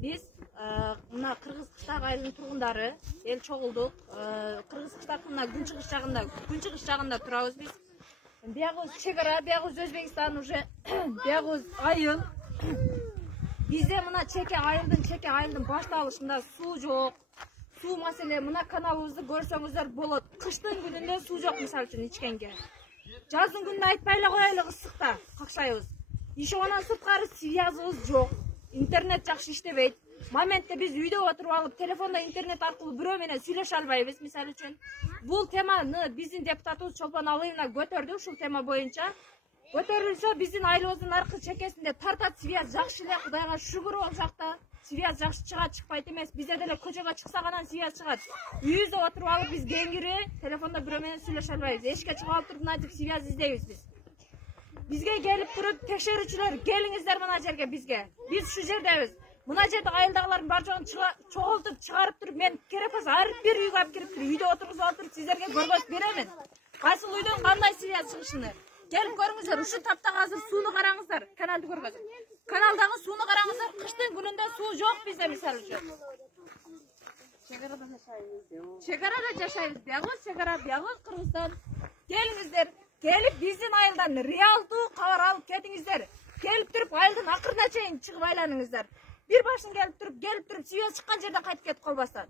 Biz mына Кыргыз-Кыштак айылынын тургундары эл чогулдук. Кыргыз-Кыштактын мына күнчыгыш жагында турабыз биз. Биягыбыз чегара, биягыбыз Өзбекстан уже, биягыбыз айыл. Бизде мына чеке айылдын башталышында суу жок. Суу маселе, мына каналыбызды көрсөңүздөр болот. Кыштын күнүндө суу жок мисалы үчүн ичкенге. Жаздын күнүндө айтпай эле коелу, ысыкта какшайбыз. Иши анан сырткары связыбыз жок. Интернет жакшы иштебейт. Моментте биз үйдө отуруп алып, телефондо интернет аркылуу бирөө менен сүйлөшө албайбыз, мисалы үчүн. Бул теманы биздин депутатыбыз Чолпон Алыевна көтөрдү, ушул тема боюнча. Көтөрүлсө, биздин айылыбыздын аркы чекесинде тартат связь жакшы эле, Кудайга шүгүр ал жакта. Связь жакшы чыгат, чыкпайт эмес. Бизде деле көчөгө чыксак анан связь чыгат. Үйүбүздө отуруп алып биз кеңири телефондо бирөө менен сүйлөшө албайбыз. Эшикке чыгып алып туруп мына связь издейбиз биз. Бизге келип туруп текшерүүчүлөр, келиңиздер мына жерге бизге. Биз шу жердебиз. Мына жерде айылдагылардын бар жогун чогултуп чыгарып туруп, мен керек болсо ар бир үйгө алып кирип туруп, үйдө отургузуп алып туруп сиздерге көргөзүп беремин. Кайсыл үйдөн кандай связь чыгышын. Келип көрүңүздөр, ушу таптагы азыр сууну караңыздар, каналды көргөзөм. Каналдагы сууну караңыздар, кыштын күнүндө суу жок бизде мисалы үчүн. Чегарада жашайбыз, биягыбыз чегара, биягыбыз Кыргызстан. Келиңиздер, келип биздин айылдан реалдуу кабар алып кетиңиздер. Келип туруп айылдын акырына чейин чыгып айланыңыздар. Bir başın gelip durup, связь чыккан жерден кайтып кетип калбастан.